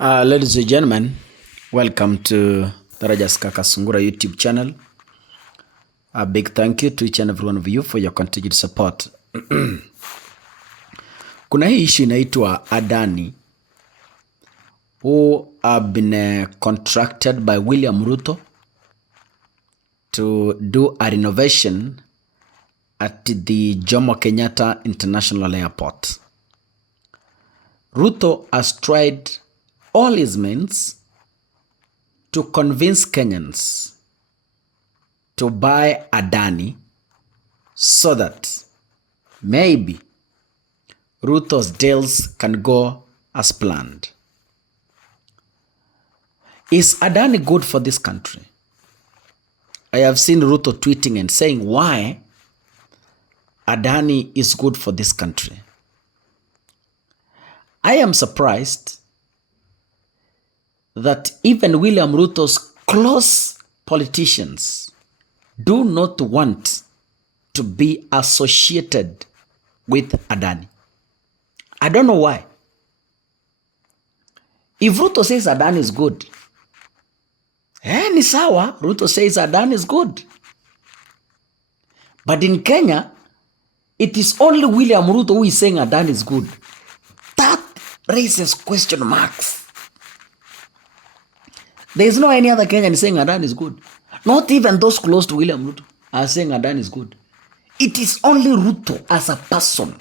Ladies and gentlemen, welcome to the Kakasungura YouTube channel. A big thank you to each and every one of you for your continued support. Kuna hii issue inaitwa Adani, who have been contracted by William Ruto to do a renovation at the Jomo Kenyatta International Airport. Ruto has tried all his means to convince Kenyans to buy Adani so that maybe Ruto's deals can go as planned. Is Adani good for this country? I have seen Ruto tweeting and saying why Adani is good for this country. I am surprised that even William Ruto's close politicians do not want to be associated with Adani. I don't know why. If Ruto says Adani is good, ni sawa, Ruto says Adani is good. But in Kenya, it is only William Ruto who is saying Adani is good. That raises question marks. There is no any other Kenyan saying Adani is good. Not even those close to William Ruto are saying Adani is good. It is only Ruto as a person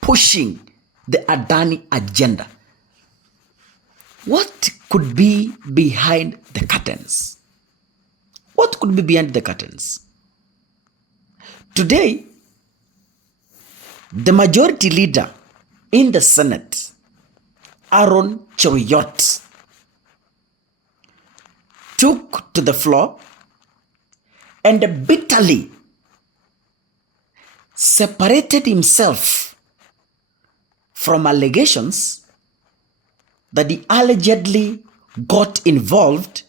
pushing the Adani agenda. What could be behind the curtains? What could be behind the curtains? Today, the majority leader in the Senate, Cheruiyot, took to the floor and bitterly separated himself from allegations that he allegedly got involved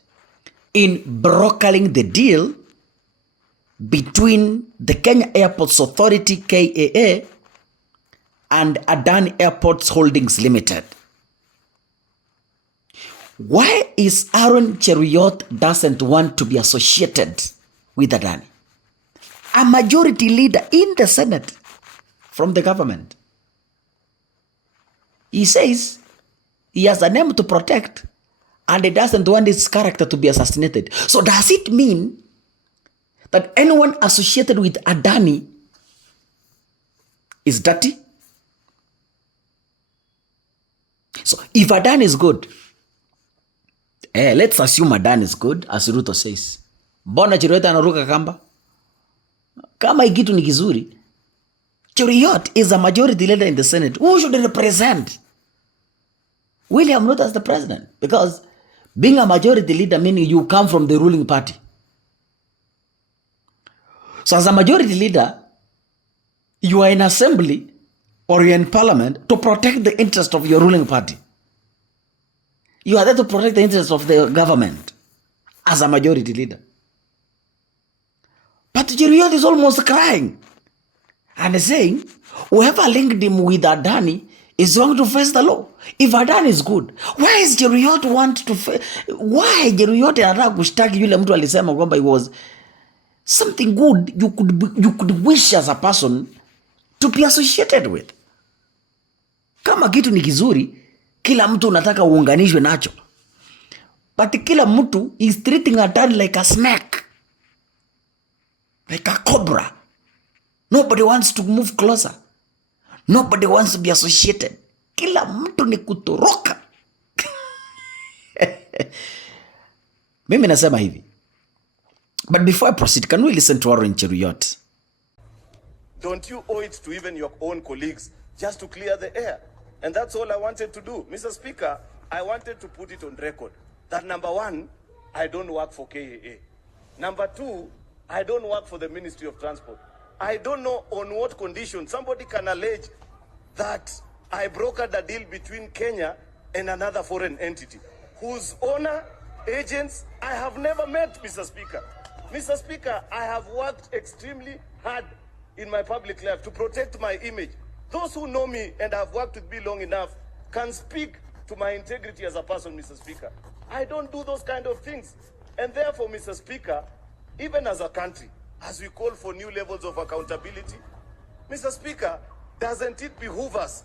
in brokering the deal between the Kenya Airports Authority, KAA, and Adani Airports Holdings Limited. Why is Cheruiyot doesn't want to be associated with Adani? A majority leader in the Senate from the government. He says he has a name to protect and he doesn't want his character to be assassinated. So does it mean that anyone associated with Adani is dirty? So if Adani is good, let's assume Adani is good, as Ruto says. Mbona Cheruiyot anaruka kamba? Kama ikitu ni kizuri, Cheruiyot is a majority leader in the Senate. Who should represent William Ruto as the president? Because being a majority leader meaning you come from the ruling party. So as a majority leader, you are in assembly or you're in parliament to protect the interest of your ruling party. You are there to protect the interests of the government as a majority leader. But Cheruiyot is almost crying and saying, whoever linked him with Adani is going to face the law. If Adani is good, why is Cheruiyot want to why Cheruiyot anataka kushtaki yule mtu alisema kwamba it was something good you could wish as a person to be associated with? Kama kitu ni kizuri, kila mtu unataka uunganishwe nacho. But kila mtu is treating Adani like a snake. Like a cobra. Nobody wants to move closer. Nobody wants to be associated. Kila mtu ni kutoroka. Mimi nasema hivi. But before I proceed, can we listen to Cheruiyot? Don't you owe it to even your own colleagues just to clear the air? And that's all I wanted to do. Mr. Speaker, I wanted to put it on record that number one, I don't work for KAA. Number two, I don't work for the Ministry of Transport. I don't know on what condition somebody can allege that I brokered a deal between Kenya and another foreign entity whose owner, agents, I have never met, Mr. Speaker. Mr. Speaker, I have worked extremely hard in my public life to protect my image. Those who know me and have worked with me long enough can speak to my integrity as a person, Mr. Speaker. I don't do those kind of things. And therefore, Mr. Speaker, even as a country, as we call for new levels of accountability, Mr. Speaker, doesn't it behoove us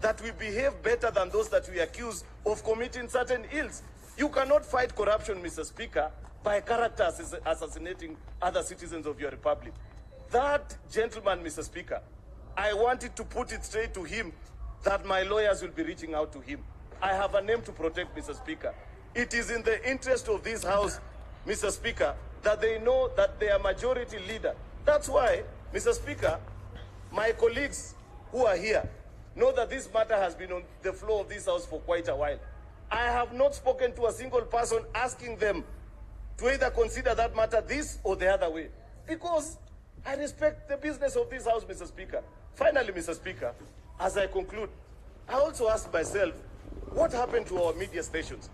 that we behave better than those that we accuse of committing certain ills? You cannot fight corruption, Mr. Speaker, by character assassinating other citizens of your republic. That gentleman, Mr. Speaker, I wanted to put it straight to him that my lawyers will be reaching out to him. I have a name to protect, Mr. Speaker. It is in the interest of this House, Mr. Speaker, that they know that they are majority leader. That's why, Mr. Speaker, my colleagues who are here know that this matter has been on the floor of this House for quite a while. I have not spoken to a single person asking them to either consider that matter this or the other way, because I respect the business of this House, Mr. Speaker. Finally, Mr. Speaker, as I conclude, I also ask myself, what happened to our media stations?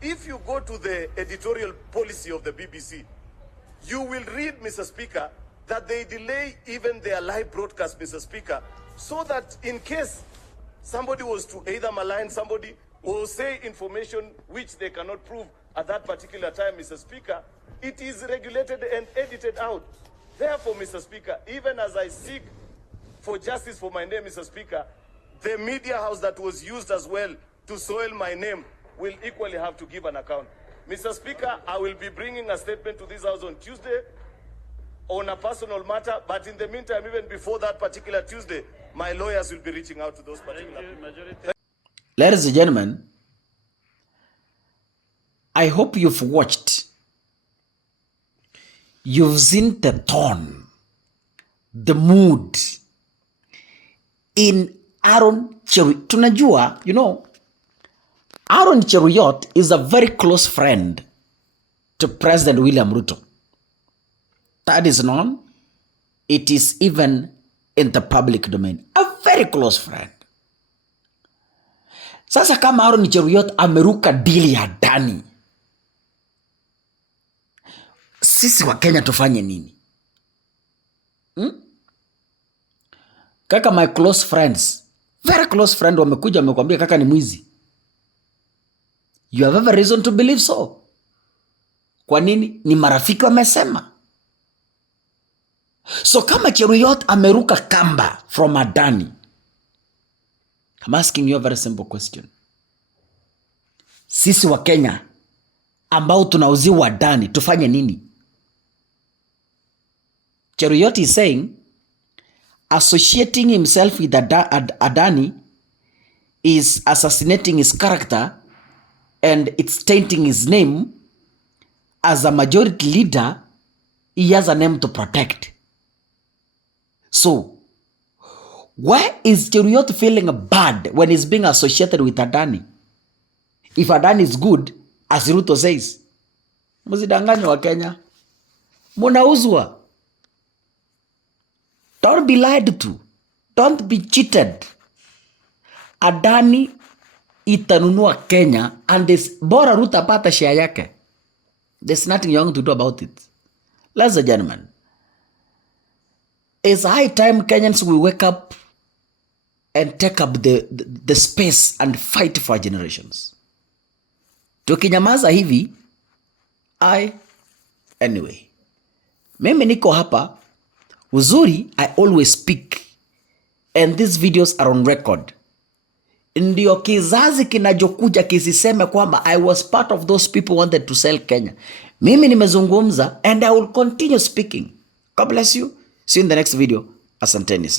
If you go to the editorial policy of the BBC, you will read, Mr. Speaker, that they delay even their live broadcast, Mr. Speaker, so that in case somebody was to either malign somebody or say information which they cannot prove at that particular time, Mr. Speaker, it is regulated and edited out. Therefore, Mr. Speaker, even as I seek for justice for my name, Mr. Speaker, the media house that was used as well to soil my name will equally have to give an account. Mr. Speaker, I will be bringing a statement to this House on Tuesday on a personal matter, but in the meantime, even before that particular Tuesday, my lawyers will be reaching out to those particular people. Ladies and gentlemen, I hope you've watched. You've seen the tone, the mood in Aaron Cheruiyot. Tunajua, you know, Aaron Cheruiyot is a very close friend to President William Ruto. That is known. It is even in the public domain. A very close friend. Sasa kama Aaron Cheruiyot ameruka dili ya ndani, sisi wa Kenya tufanye nini? Kaka, my close friends, very close friend wamekuja wamekwambia kaka ni mwizi. You have every reason to believe so. Kwa nini? Ni marafiki wamesema. So kama Cheruiyot ameruka kamba from Adani, I'm asking you a very simple question. Sisi wa Kenya ambao tunauziwa Adani tufanye nini? Cheruiyot is saying associating himself with Adani is assassinating his character and it's tainting his name. As a majority leader, he has a name to protect. So, why is Cheruiyot feeling bad when he's being associated with Adani? If Adani is good, as Ruto says, msidanganywe wa Kenya, munauzwa. Don't be lied to. Don't be cheated. Adani itanunua Kenya and this bora Ruto apata share yake. There's nothing young to do about it. Ladies and gentlemen, it's high time Kenyans will wake up and take up the space and fight for generations. Tukinyamaza hivi, anyway. Mimi niko hapa, uzuri, I always speak. And these videos are on record. Ndio kizazi kinajokuja kisiseme kwamba I was part of those people who wanted to sell Kenya. Mimi nimezungumza and I will continue speaking. God bless you. See you in the next video. Asanteni sana.